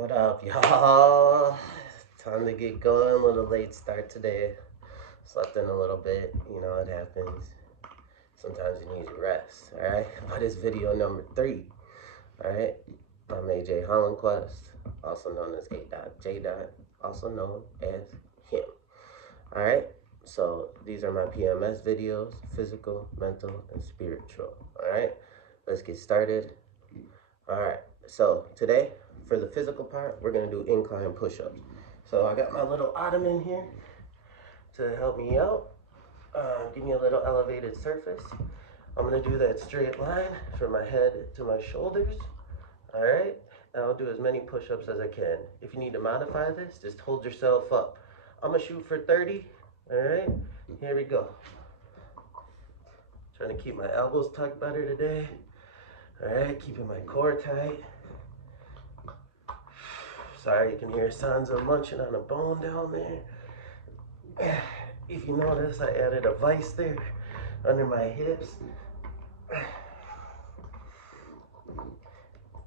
What up, y'all? Time to get going. A little late start today. Slept in a little bit. You know, it happens. Sometimes you need to rest, alright? But it's video number 3, alright? I'm AJ Hollandquest, also known as A.J. Also known as him, alright? So these are my P.M.S videos, physical, mental, and spiritual, alright? Let's get started. Alright, so today, for the physical part, we're going to do incline push-ups. So I got my little ottoman here to help me out. Give me a little elevated surface. I'm going to do that straight line from my head to my shoulders. Alright, and I'll do as many push-ups as I can. If you need to modify this, just hold yourself up. I'm going to shoot for 30. Alright, here we go. Trying to keep my elbows tucked better today. Alright, keeping my core tight. Sorry, you can hear sounds of munching on a bone down there. If you notice, I added a vise there under my hips.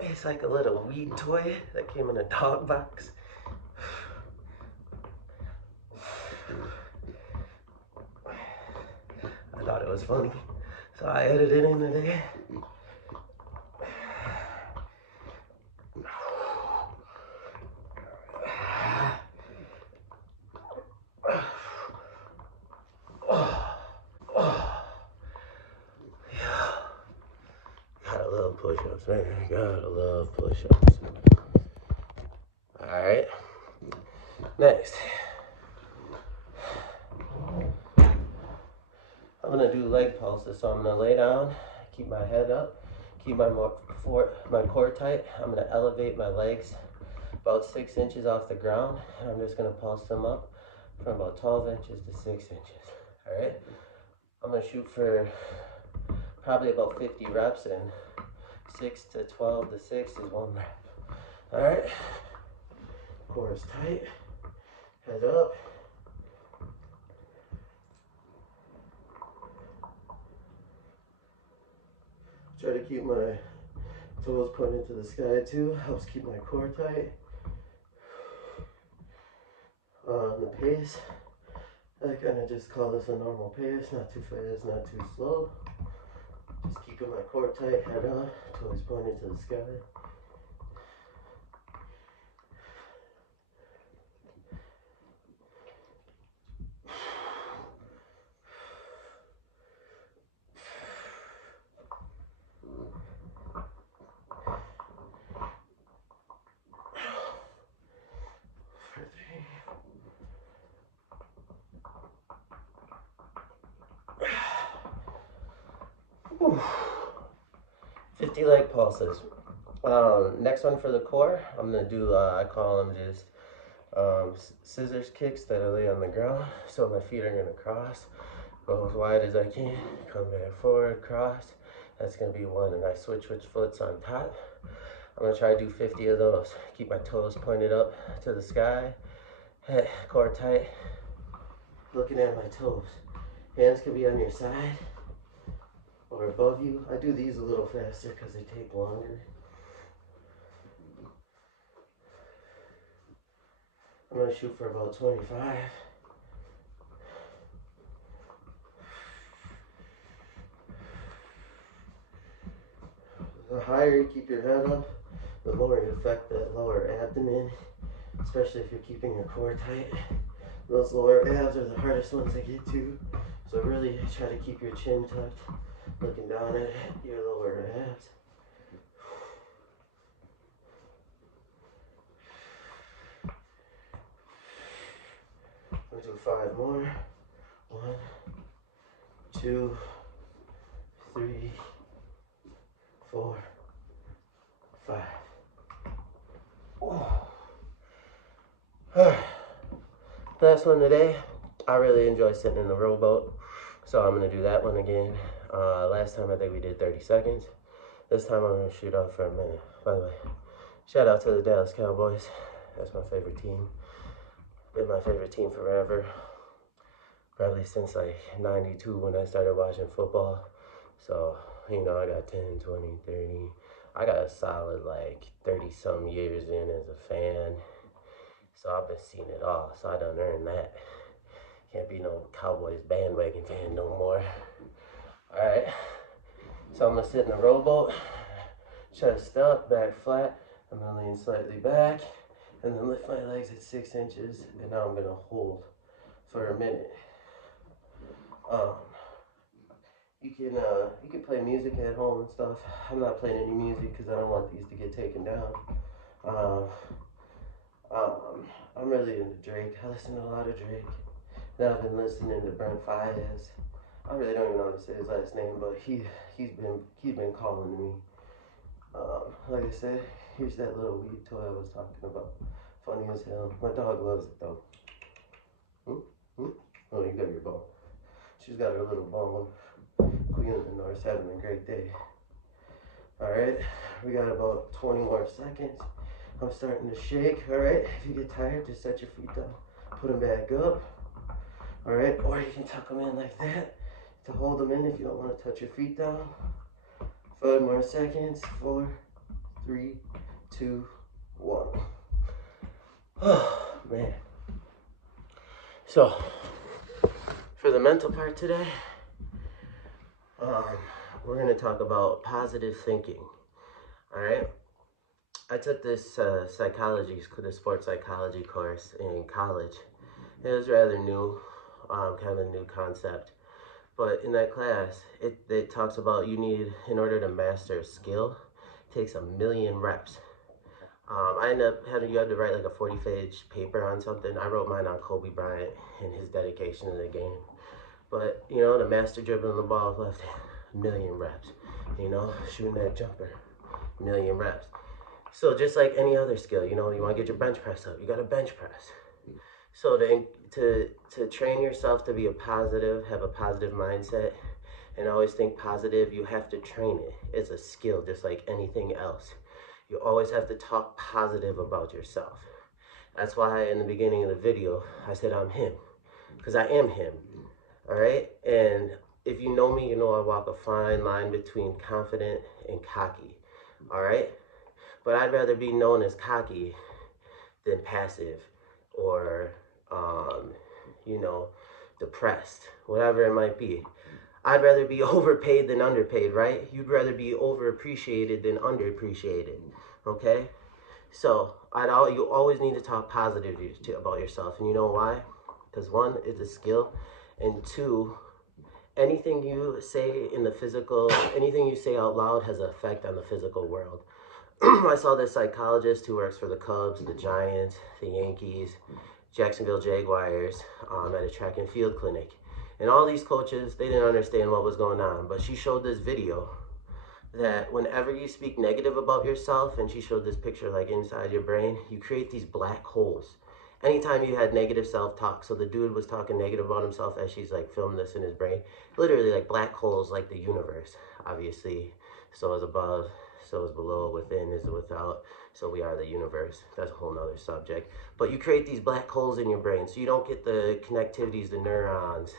It's like a little weed toy that came in a dog box. I thought it was funny, so I added it in today. Gotta love push-ups, man. Gotta love push-ups. Alright. Next. I'm gonna do leg pulses. So I'm gonna lay down, keep my head up, keep my core tight. I'm gonna elevate my legs about 6 inches off the ground, and I'm just gonna pulse them up from about 12 inches to 6 inches. Alright? I'm gonna shoot for probably about 50 reps, and 6 to 12 to 6 is 1 rep. Alright? Core is tight, head up. Try to keep my toes pointed to the sky too, helps keep my core tight. The pace, I kind of just call this a normal pace, not too fast, not too slow. Just keeping my core tight, head up, toes pointed to the sky. For 3. 50 leg pulses. Next one for the core, I'm gonna do, I call them just scissors kicks that I lay on the ground. So my feet are gonna cross, go as wide as I can, come back forward, cross. That's gonna be 1, and I switch which foot's on top. I'm gonna try to do 50 of those. Keep my toes pointed up to the sky, head, core tight, looking at my toes. Hands can be on your side or above you. I do these a little faster because they take longer. I'm gonna shoot for about 25. The higher you keep your head up, the more you affect that lower abdomen, especially if you're keeping your core tight. Those lower abs are the hardest ones to get to, so really try to keep your chin tucked, looking down at your lower abs. We'll do 5 more. 1, 2, 3, 4, 5. Last one today. I really enjoy sitting in the rowboat, so I'm gonna do that one again. Last time I think we did 30 seconds. This time I'm gonna shoot off for a minute. By the way, shout out to the Dallas Cowboys. That's my favorite team. Been my favorite team forever. Probably since like 92 when I started watching football. So, you know, I got 10, 20, 30. I got a solid like 30 some years in as a fan. So I've been seeing it all. So I done earned that. Can't be no Cowboys bandwagon fan no more. Alright. So I'm gonna sit in the rowboat, chest up, back flat. I'm gonna lean slightly back and then lift my legs at 6 inches. And now I'm gonna hold for a minute. You can play music at home and stuff. I'm not playing any music because I don't want these to get taken down. Um, I'm really into Drake. I listen to a lot of Drake. Then I've been listening to Brent Fayez. I really don't even know how to say his last name, but he's been calling to me. Like I said, here's that little weed toy I was talking about. Funny as hell. My dog loves it though. Oh, you got your bone. She's got her little bone. Queen of the North's having a great day. Alright, we got about 20 more seconds. I'm starting to shake. Alright, if you get tired, just set your feet down. Put them back up. Alright, or you can tuck them in like that to hold them in if you don't want to touch your feet down. 5 more seconds. 4, 3, 2, 1. Oh, man. So, for the mental part today, we're going to talk about positive thinking. All right. I took this the sports psychology course in college. It was rather new, kind of a new concept. But in that class, it talks about in order to master a skill, it takes 1,000,000 reps. I ended up you had to write like a 40-page paper on something. I wrote mine on Kobe Bryant and his dedication to the game. But, the master dribbling the ball left hand, 1,000,000 reps. Shooting that jumper, 1,000,000 reps. So just like any other skill, you want to get your bench press up, you got to bench press. So to train yourself to be have a positive mindset, and always think positive, you have to train it. It's a skill, just like anything else. You always have to talk positive about yourself. That's why in the beginning of the video, I said I'm him, because I am him. All right, and if you know me, you know I walk a fine line between confident and cocky. All right, but I'd rather be known as cocky than passive or depressed, whatever it might be. I'd rather be overpaid than underpaid, right? You'd rather be overappreciated than underappreciated, okay? So you always need to talk positive about yourself, and you know why? Because 1, it's a skill, and 2, anything you say anything you say out loud has an effect on the physical world. I saw this psychologist who works for the Cubs, the Giants, the Yankees, Jacksonville Jaguars, at a track and field clinic. And all these coaches, they didn't understand what was going on. But she showed this video that whenever you speak negative about yourself, and she showed this picture like inside your brain, you create these black holes. Anytime you had negative self-talk, so the dude was talking negative about himself as she's like filming this in his brain, literally like black holes, like the universe, obviously. So is above, so is below, within is without, so we are the universe. That's a whole nother subject. But you create these black holes in your brain, so you don't get the connectivities, the neurons,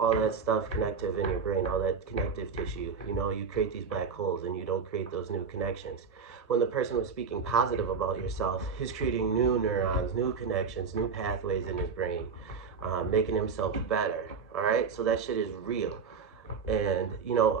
all that stuff connective in your brain, all that connective tissue. You create these black holes and you don't create those new connections. When the person was speaking positive about yourself, he's creating new neurons, new connections, new pathways in his brain, making himself better. All right, so that shit is real. And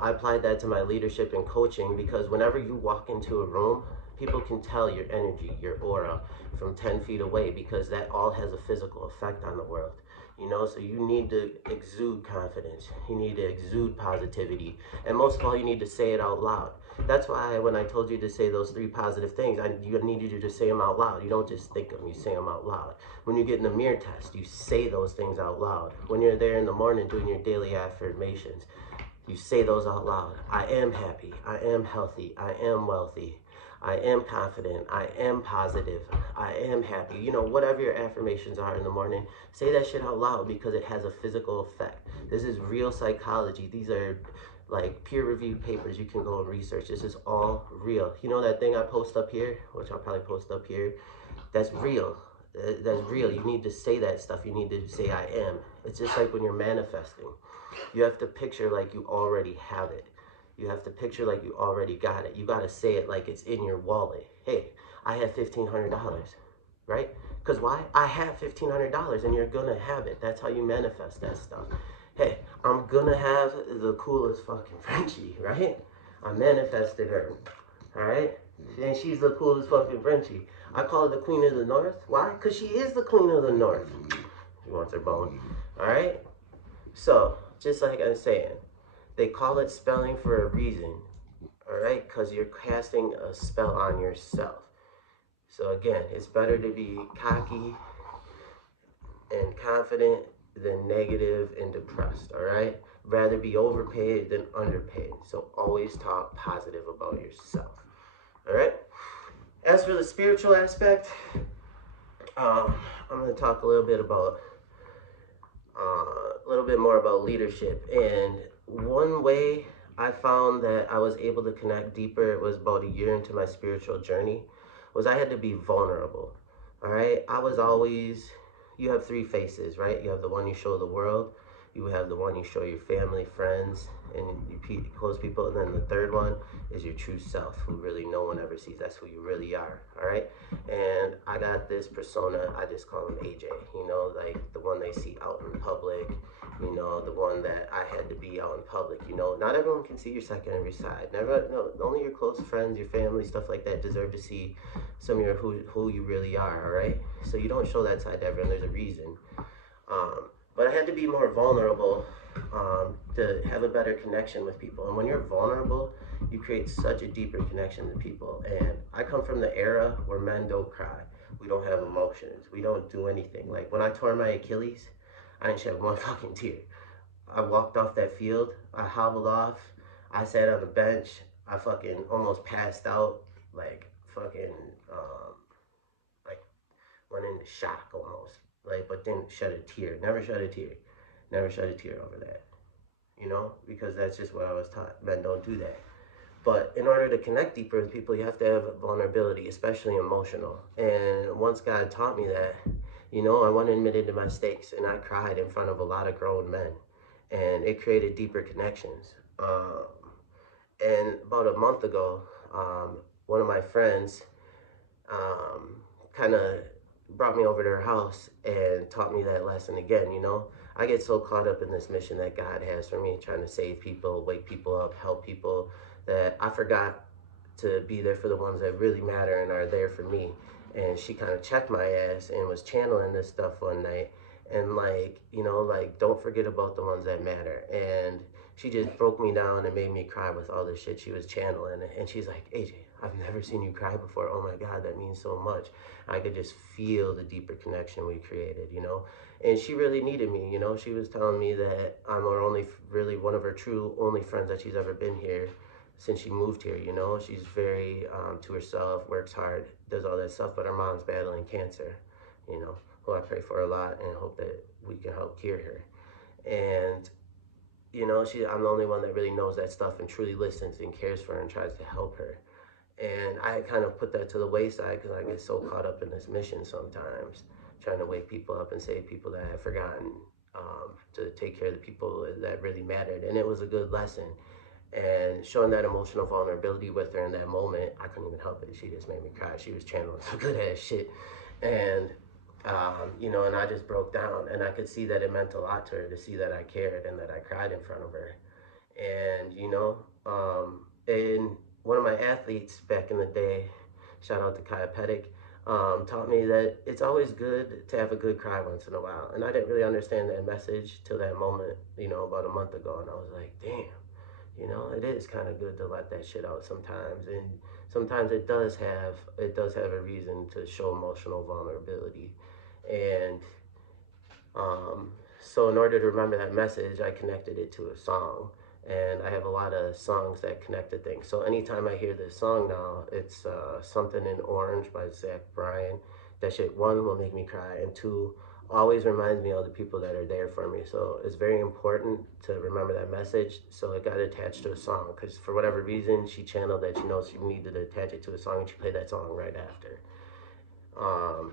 I applied that to my leadership and coaching, because whenever you walk into a room, people can tell your energy, your aura from 10 feet away, because that all has a physical effect on the world. So you need to exude confidence. You need to exude positivity. And most of all, you need to say it out loud. That's why when I told you to say those 3 positive things, you needed you to say them out loud. You don't just think them, you say them out loud. When you get in the mirror test, you say those things out loud. When you're there in the morning doing your daily affirmations, you say those out loud. I am happy. I am healthy. I am wealthy. I am confident. I am positive. I am happy. Whatever your affirmations are in the morning, say that shit out loud, because it has a physical effect. This is real psychology. These are like peer-reviewed papers. You can go and research. This is all real. That thing I post up here, which I'll probably post up here, that's real. That's real. You need to say that stuff. You need to say I am. It's just like when you're manifesting. You have to picture like you already have it. You have to picture like you already got it. You got to say it like it's in your wallet. Hey, I have $1,500, right? Because why? I have $1,500 and you're going to have it. That's how you manifest that stuff. Hey, I'm going to have the coolest fucking Frenchie, right? I manifested her, all right? And she's the coolest fucking Frenchie. I call her the Queen of the North. Why? Because she is the Queen of the North. She wants her bone, all right? So, just like I was saying, they call it spelling for a reason, all right? Because you're casting a spell on yourself. So again, it's better to be cocky and confident than negative and depressed, all right? Rather be overpaid than underpaid. So always talk positive about yourself, all right? As for the spiritual aspect, I'm going to talk a little bit more about leadership. And one way I found that I was able to connect deeper, it was about a year into my spiritual journey, was I had to be vulnerable. All right. I was always, you have three faces, right? You have the one you show the world, you have the one you show your family, friends, and you close people. And then the third one is your true self, who really no one ever sees. That's who you really are. All right. And I got this persona, I just call him AJ, like the one they see out in public, the one that I had to be out in public. Not everyone can see your secondary side. Only your close friends, your family, stuff like that deserve to see some of your who you really are, all right? So you don't show that side to everyone, there's a reason. But I had to be more vulnerable to have a better connection with people. And when you're vulnerable, you create such a deeper connection to people. And I come from the era where men don't cry. We don't have emotions. We don't do anything. Like when I tore my Achilles, I didn't shed one fucking tear. I walked off that field. I hobbled off. I sat on the bench. I fucking almost passed out. Like fucking, like went into shock almost. Like, but didn't shed a tear. Never shed a tear. Never shed a tear over that. Because that's just what I was taught. Men don't do that. But in order to connect deeper with people, you have to have vulnerability, especially emotional. And once God taught me that, I went and admitted to my mistakes, and I cried in front of a lot of grown men, and it created deeper connections. And about a month ago, one of my friends kind of brought me over to her house and taught me that lesson again. I get so caught up in this mission that God has for me, trying to save people, wake people up, help people, that I forgot to be there for the ones that really matter and are there for me. And she kind of checked my ass and was channeling this stuff one night, and don't forget about the ones that matter. And she just broke me down and made me cry with all the shit she was channeling. And she's like, AJ, I've never seen you cry before. Oh my God, that means so much. I could just feel the deeper connection we created. And she really needed me. She was telling me that I'm really one of her true only friends that she's ever been here since she moved here. She's very to herself, works hard, does all that stuff, but her mom's battling cancer, who I pray for a lot and hope that we can help cure her. And I'm the only one that really knows that stuff and truly listens and cares for her and tries to help her. And I kind of put that to the wayside because I get so caught up in this mission sometimes, trying to wake people up and save people that I have forgotten, to take care of the people that really mattered. And it was a good lesson. And showing that emotional vulnerability with her in that moment, I couldn't even help it. She just made me cry. She was channeling some good ass shit. And and I just broke down, and I could see that it meant a lot to her to see that I cared and that I cried in front of her. And and one of my athletes back in the day, shout out to Kaya Pettick, taught me that it's always good to have a good cry once in a while. And I didn't really understand that message till that moment, about a month ago. And I was like, damn, it is kind of good to let that shit out sometimes. And sometimes it does have a reason to show emotional vulnerability. And so in order to remember that message, I connected it to a song. And I have a lot of songs that connect to things. So anytime I hear this song now, it's Something in Orange by Zach Bryan. That shit, one, will make me cry, and two, always reminds me of the people that are there for me. So it's very important to remember that message. So it got attached to a song, because for whatever reason, she channeled that she needed to attach it to a song, and she played that song right after.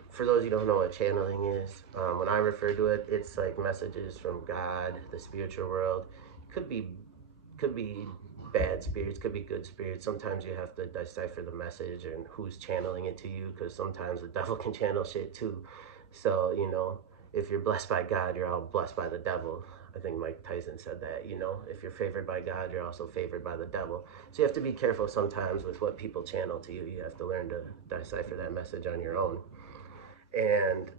For those who don't know what channeling is, when I refer to it, it's like messages from God, the spiritual world. Could be bad spirits, could be good spirits. Sometimes you have to decipher the message and who's channeling it to you, because sometimes the devil can channel shit too. So, you know, if you're blessed by God, you're all blessed by the devil. I think Mike Tyson said that, you know, if you're favored by God, you're also favored by the devil. So you have to be careful sometimes with what people channel to you. You have to learn to decipher that message on your own. And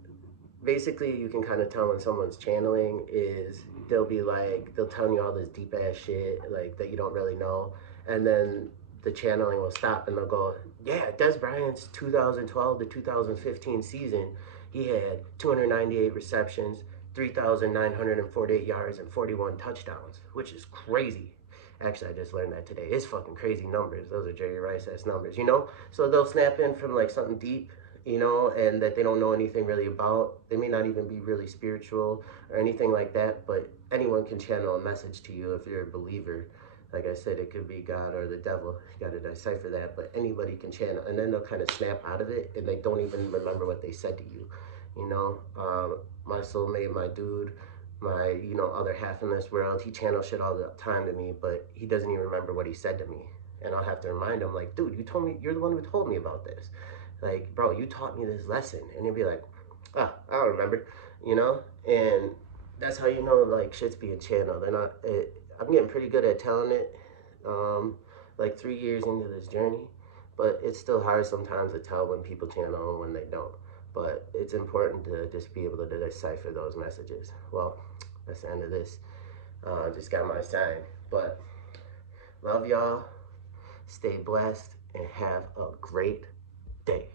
basically you can kind of tell when someone's channeling is they'll be like, they'll tell you all this deep ass shit like that you don't really know, and then the channeling will stop and they'll go, yeah, Des Bryant's 2012 to 2015 season, he had 298 receptions, 3,948 yards, and 41 touchdowns, which is crazy. Actually, I just learned that today. It's fucking crazy numbers. Those are Jerry Rice ass numbers, you know? So they'll snap in from like something deep, you know, and that they don't know anything really about. They may not even be really spiritual or anything like that, but anyone can channel a message to you if you're a believer. Like I said, it could be God or the devil. You got to decipher that, but anybody can channel. And then they'll kind of snap out of it and they don't even remember what they said to you. You know, my soulmate, my dude, my, you know, other half in this world, he channels shit all the time to me, but he doesn't even remember what he said to me. And I'll have to remind him, like, dude, you told me, you're the one who told me about this. Like, bro, you taught me this lesson. And he'll be like, ah, I don't remember, you know? And that's how you know, like, shit's being channeled. And I'm getting pretty good at telling it, like 3 years into this journey. But it's still hard sometimes to tell when people channel and when they don't. But it's important to just be able to decipher those messages. Well, that's the end of this. Just got my sign. But love y'all. Stay blessed and have a great day.